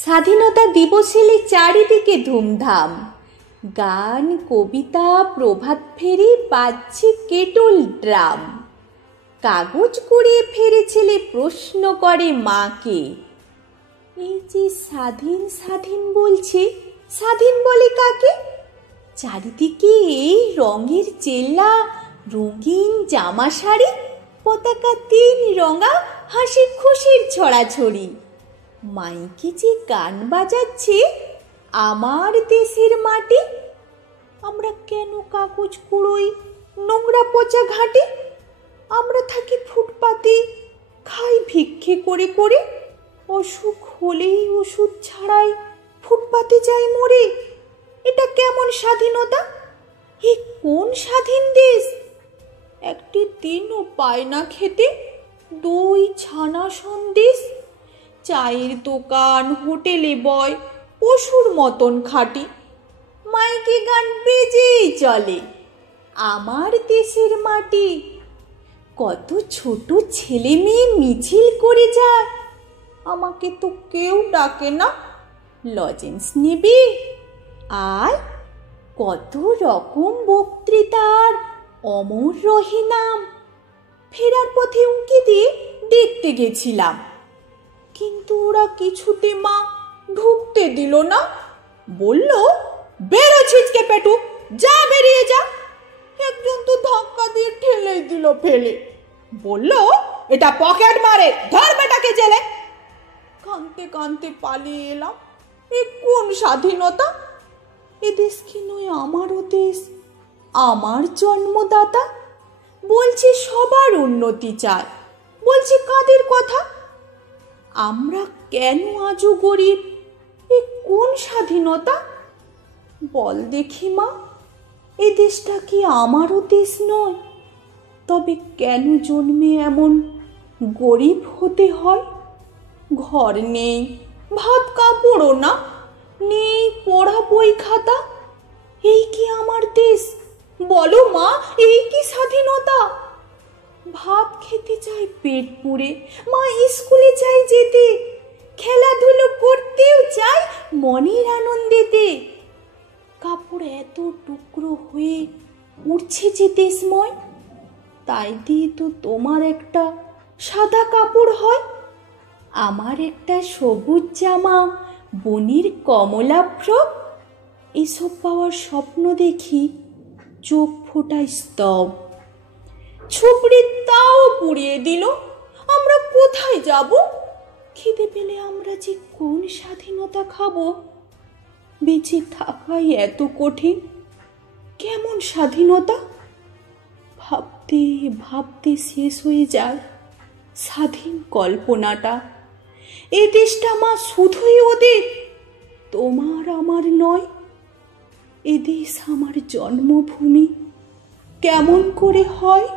স্বাধীনতা দিবস এলে চারিদিকে ধুমধাম, গান, কবিতা, প্রভাত ফেরি, বাজছে কেটল ড্রাম। কাগজ কুড়িয়ে ফেরে ছেলে প্রশ্ন করে মাকে, এই যে স্বাধীন স্বাধীন বলছে, স্বাধীন বলে কাকে? চারিদিকে এই রঙের চেল্লা, রঙিন জামা শাড়ি, পতাকা তিন রঙা, হাসি খুশির ছড়াছড়ি। মাইকে যে গান বাজাচ্ছে, আমার দেশের মাটি। আমরা কেন কাগজ কুড়োই, নোংরা পচা ঘাটে? আমরা থাকি ফুটপাতে, খাই ভিক্ষে করে করে। অসুখ হলেই ওষুধ ছাড়াই ফুটপাতে যাই মরে। এটা কেমন স্বাধীনতা? এ কোন স্বাধীন দেশ? একটি দিনও পায় না খেতে দই ছানা সন্দেশ। চায়ের দোকান, হোটেলে বয় পশুর মতন খাটি। মাইকে গান বেজেই চলে, আমার দেশের মাটি। কত ছোট ছেলে মেয়ে মিছিল করে যায়, আমাকে তো কেউ ডাকে না। লজেন্স নিবি আয়, কত রকম বক্তৃতার অমর রহে নাম। ফেরার পথে উঁকি দিয়ে দেখতে গেছিলাম, কিন্তু ওরা কিছুতে মা ঢুকতে দিল না। বলল, বেরো ছিচকে পেটু, যা বেরিয়ে যা। একজন তো ধাক্কা দিয়ে ঠেলেই দিল ফেলে। বলল, এটা পকেট মারে, ধর বেটাকে জেলে। কাঁদতে কাঁদতে পালিয়ে এলাম। এ কোন স্বাধীনতা? এ দেশ কি নয় আমারও দেশ, আমার জন্মদাতা? বলছে সবার উন্নতি চায়, বলছে কাদের কথা? আমরা কেন আজও গরিব? এ কোন স্বাধীনতা? বল দেখি মা, এ দেশটা কি আমারও দেশ নয়? তবে কেন জন্মে এমন গরিব হতে হয়? ঘর নেই, ভাত কাপড়ও না, নেই পড়া বই খাতা। এই কি আমার দেশ? বলো মা, এই কি স্বাধীনতা? ভাত খেতে চাই পেট পুড়ে, মা স্কুলে চাই যেতে, খেলাধুলো করতেও চাই মনের আনন্দেতে। কাপড় এত টুকরো হয়ে উঠছে যে দেশময়, তাই দিয়ে তো তোমার একটা সাদা কাপড় হয়, আমার একটা সবুজ জামা, বনির কমলা ফ্রক। এসব পাওয়ার স্বপ্ন দেখি, চোখ ফোটায় স্তব। ছুপড়ি তাও পুড়িয়ে দিল, আমরা কোথায় যাব? খিদে পেলে আমরা যে কোন স্বাধীনতা খাবো? বেঁচে থাকাই এত কঠিন, কেমন স্বাধীনতা? ভাবতে ভাবতে শেষ হয়ে যায় স্বাধীন কল্পনাটা। এ দেশটা মা শুধুই ওদের, তোমার আমার নয়। এ দেশ আমার জন্মভূমি, কেমন করে হয়?